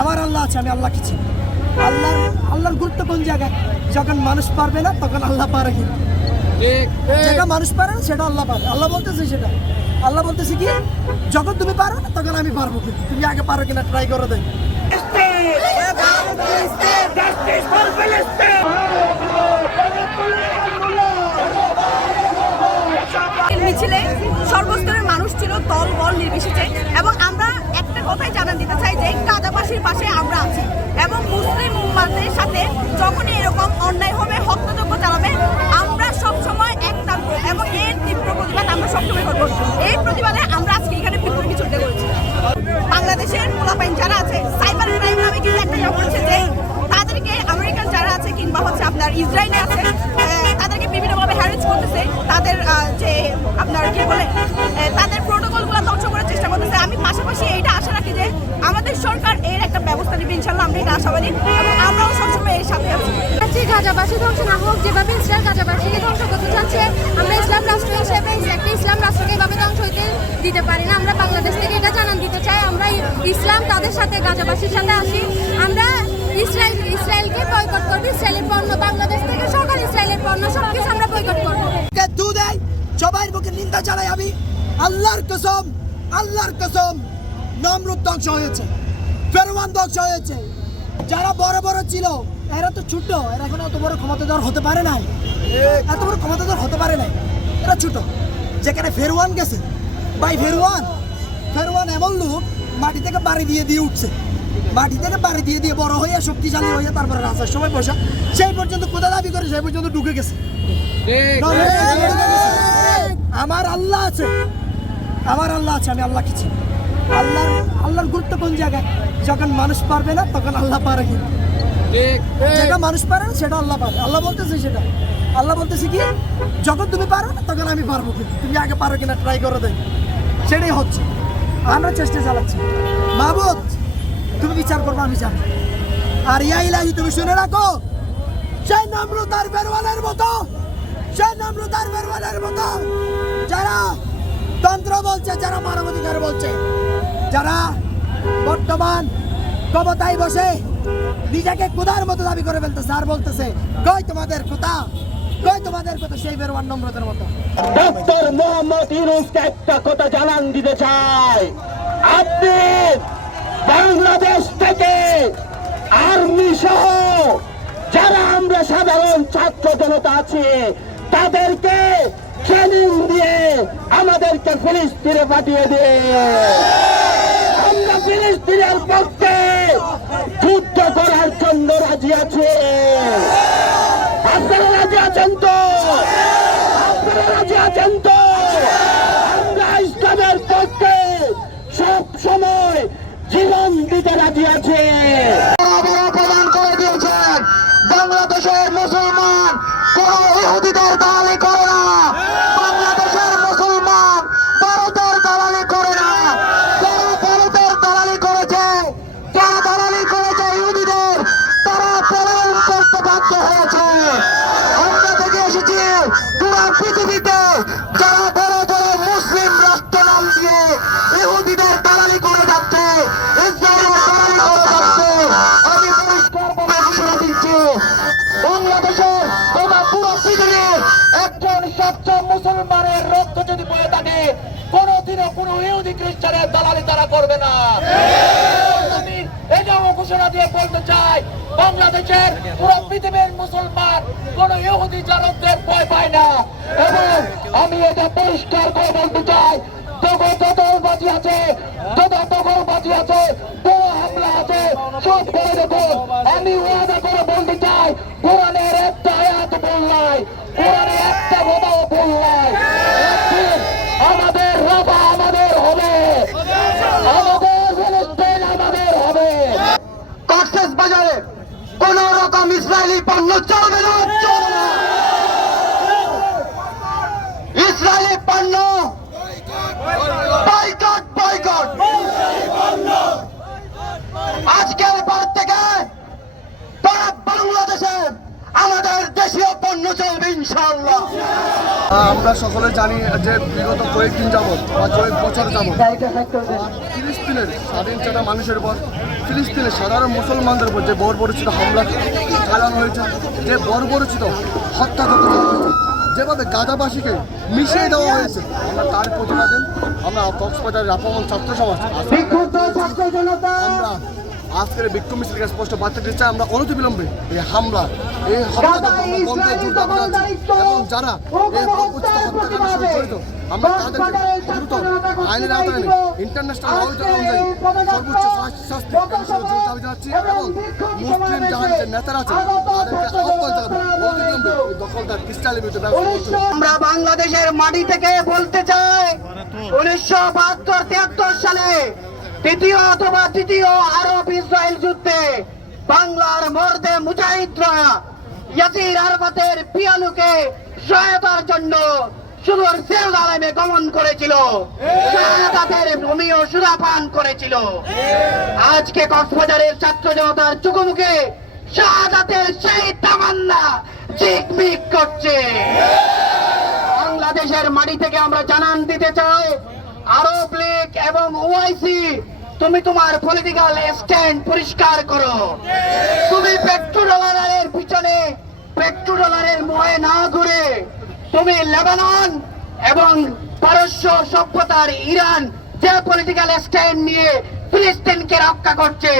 আমার আল্লাহ আছে আমি আল্লাহকে চিনি। আল্লাহর আল্লাহর গুরুত্ব কোন জায়গায়? যখন মানুষ পারবে না তখন আল্লাহ পারে কি? যেটা মানুষ পারে না সেটা আল্লাহ পারে। আল্লাহ বলতেছে সেটা। আল্লাহ বলতেছে কি যখন তুমি পারো না তখন আমি পারব কিন্তু। তুমি আগে পারো কিনা ট্রাই করে for মিছিলে সর্বস্তরের মানুষ ছিল দল বল নির্বিশেষে এবং আমরা একটা কথাই জানান দিতে চাই যে গাজাবাসীর পাশে আমরা আছি এবং মুসলিম উম্মাদের সাথে যখনই এরকম অন্যায় হবে হত্যাযজ্ঞ চালাবে আমরা সবসময় এক থাকব এবং এর তীব্র প্রতিবাদ আমরা সবসময় করব এই প্রতিবাদে আমরা আজকে এখানে বিপুল মিছিলটা করেছি বাংলাদেশের পোলাপাইন যারা আছে সাইবার ক্রাইম নামে কিন্তু একটা ইয়ে করেছে যে তাদেরকে আমেরিকান যারা আছে কিংবা হচ্ছে আপনার ইসরায়েলে আছে তাদেরকে বিভিন্নভাবে হ্যারেজ করতেছে, তাদের যে আপনার কি বলে তাদের প্রোটোকলগুলো ধ্বংস করার চেষ্টা করতেছে। আমি পাশাপাশি এইটা আশা রাখি যে আমাদের সরকার এর একটা ব্যবস্থা নেবে, ইনশাল্লাহ আমরা এটা আশাবাদী এবং আমরাও সবসময় এর সাথে আছি। গাজাবাসী ধ্বংস না হোক, যেভাবে ইসরায়েল গাজাবাসীকে ধ্বংস করতে চাচ্ছে, আমরা ইসলাম রাষ্ট্র হিসেবে একটা ইসলাম রাষ্ট্রকে এভাবে ধ্বংস হইতে দিতে পারি না। আমরা বাংলাদেশ থেকে এটা জানান দিতে চাই, আমরা ইসলাম তাদের সাথে, গাজাবাসীর সাথে আসি। আমরা ইসরায়েল, ইসরায়েলকে বয়কট করব, ইসরায়েলের পণ্য বাংলাদেশ থেকে সকল ইসরায়েলের পণ্য সব কিছু আমরা বয়কট করব কে দু দেয় সবাই মুখে নিন্দা জানাই আমি। আল্লাহর কসম আল্লাহর কসম নমরুদ ধ্বংস হয়েছে ফেরওয়ান ধ্বংস হয়েছে। যারা বড় বড় ছিল এরা তো ছোট এরা এখন অত বড় ক্ষমতাধর হতে পারে নাই। এত বড় ক্ষমতাধর হতে পারে নাই। এরা ছোট। যেখানে ফেরওয়ান গেছে ভাই ফেরওয়ান ফেরওয়ান এমন লোক মাটি থেকে বাড়ি দিয়ে দিয়ে উঠছে। মাটি থেকে বাড়ি দিয়ে দিয়ে বড় হয়ে শক্তিশালী হয়ে তারপরে রাস্তার সময় বসা। সেই পর্যন্ত কোথা দাবি করে সেই পর্যন্ত ঢুকে গেছে। আমার আল্লাহ আছে। আমার আল্লাহ আছে, আমি আল্লাহকে চিনি। আল্লাহ আল্লাহর গুরুত্ব কোন জায়গায়? যখন মানুষ পারবে না, তখন আল্লাহ পারে কি? যেটা মানুষ পারে না, সেটা আল্লাহ পারে। আল্লাহ বলতেছে সেটা। আল্লাহ বলতেছে কি, যখন তুমি পারো না, তখন আমি পারব কিন্তু তুমি আগে পারো কিনা ট্রাই করে দেখ। সেটাই হচ্ছে। আমরা চেষ্টা চালাচ্ছি। মাহবুদ তুমি বিচার করব, আমি জানি। আর ইয়া ইলাহি, তুমি শুনে রাখো। সেই নামরুদার বেরওয়ানের মতো। সেই নামরুদার বেরওয়ানের মতো। যারা তন্ত্র বলছে, যারা মানবাধিকার বলছে, যারা বর্তমান ক্ষমতায় বসে নিজেকে কুদার মতো দাবি করে ফেলতেছে আর বলতেছে, কই তোমাদের কোথা কই তোমাদের কথা সেই নম্রতার মতো। ডক্টর মোহাম্মদ ইউনুসকে একটা কথা জানান দিতে চাই। আপনি বাংলাদেশ থেকে আর্মি সহ যারা আমরা সাধারণ ছাত্র জনতা আছি, তাদেরকে ট্রেনিং দিয়ে আমাদেরকে ফিলিস্তিনে পাঠিয়ে দিয়ে। আমরা ফিলিস্তিনের পক্ষে যুদ্ধ করার জন্য রাজি আছি। আপনারা রাজি আছেন তো? আপনারা রাজি আছেন তো? আমরা ইসলামের পক্ষে সব সময় জীবন দিতে রাজি আছে। একজন মুসলমানের রক্ত যদি বয়ে থাকে, কোনোদিনও কোনো ইহুদি খ্রিস্টানের দালালি তারা করবে না। আমি এটাও ঘোষণা দিয়ে বলতে চাই, বাংলাদেশের পুরো পৃথিবীর মুসলমান কোন ইহুদি জানকদের ভয় পায় না। এবং আমি এটা পরিষ্কার করে বলতে চাই তখন যত বাজি আছে, যত তখন বাজি আছে হামলা আছে, সব করে দেখুন আমি ওয়াদা করে বলতে চাই বাজারে কোন রকম ইসরায়েলি পণ্য চলবে না চলবে না। ইসরায়েলি পণ্য বয়কট বয়কট। আজকের পর থেকে তারা বাংলাদেশে আমাদের দেশীয় পণ্য চলবে ইনশাআল্লাহ। আমরা সকলে জানি যে বিগত কয়েকদিন যাবৎ বা কয়েক বছর যাবৎ ফিলিস্তিনের স্বাধীন চেতা মানুষের উপর ফিলিস্তিনের সাধারণ মুসলমানদের উপর যে বর্বরচিত হামলা চালানো হয়েছে যে বর্বরচিত হত্যা যত হয়েছে যেভাবে গাজাবাসীকে মিশিয়ে দেওয়া হয়েছে আমরা তার প্রতিবাদে আমরা কক্সবাজারের আপামন ছাত্র সমাজ আমরা আজকের বিক্ষোভ মিছিলকে স্পষ্ট বার্তা দিতে চাই আমরা অনতিবিলম্বে এই হামলা এই। এবং যারা এই বর্বরচিত হত্যাকাণ্ডের সঙ্গে জড়িত আমরা তাদেরকে দ্রুত আইনের আওতায় ইন্টারন্যাশনাল ল অনুযায়ী সর্বোচ্চ শাস্তি শাস্তি দাবি জানাচ্ছি এবং মুসলিম নেতারা আছে তাদেরকে আহ্বান জানাব অনতিবিলম্বে দখলদার খ্রিস্টানের বিরুদ্ধে ব্যবস্থা করতে হবে। আমরা বাংলাদেশের মাটি থেকে বলতে চাই উনিশশো বাহাত্তর তিয়াত্তর সালে তৃতীয় অথবা তৃতীয় আরব ইসরায়েল যুদ্ধে বাংলার মর্দে মুজাহিদরা ইয়াসির আরবাতের পিয়ালুকে সহায়তার জন্য সুদূর জেরুজালেমে গমন করেছিল। শাহাদাতের ভূমিও সুরাপান করেছিল। আজকে কক্সবাজারের ছাত্র জনতার চুকুমুখে শাহাদাতের সেই তামান্না ঝিকমিক করছে। বাংলাদেশের মাটি থেকে আমরা জানান দিতে চাই আরব লীগ এবং ওআইসি, তুমি তোমার পলিটিক্যাল স্ট্যান্ড পরিষ্কার করো। তুমি পেট্রো ডলারের পিছনে পেট্রো ডলারের মোহে না ঘুরে, তুমি লেবানন এবং পারস্য সভ্যতার ইরান যে পলিটিক্যাল স্ট্যান্ড নিয়ে ফিলিস্তিনকে রক্ষা করছে,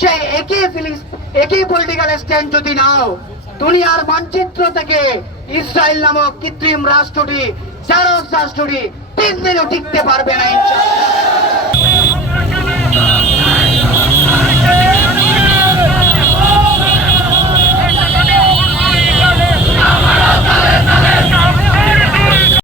সেই একই ফিলিস একই পলিটিক্যাল স্ট্যান্ড যদি নাও, দুনিয়ার মানচিত্র থেকে ইসরায়েল নামক কৃত্রিম রাষ্ট্রটি, জারজ রাষ্ট্রটি তিন দিনও টিকতে পারবে না।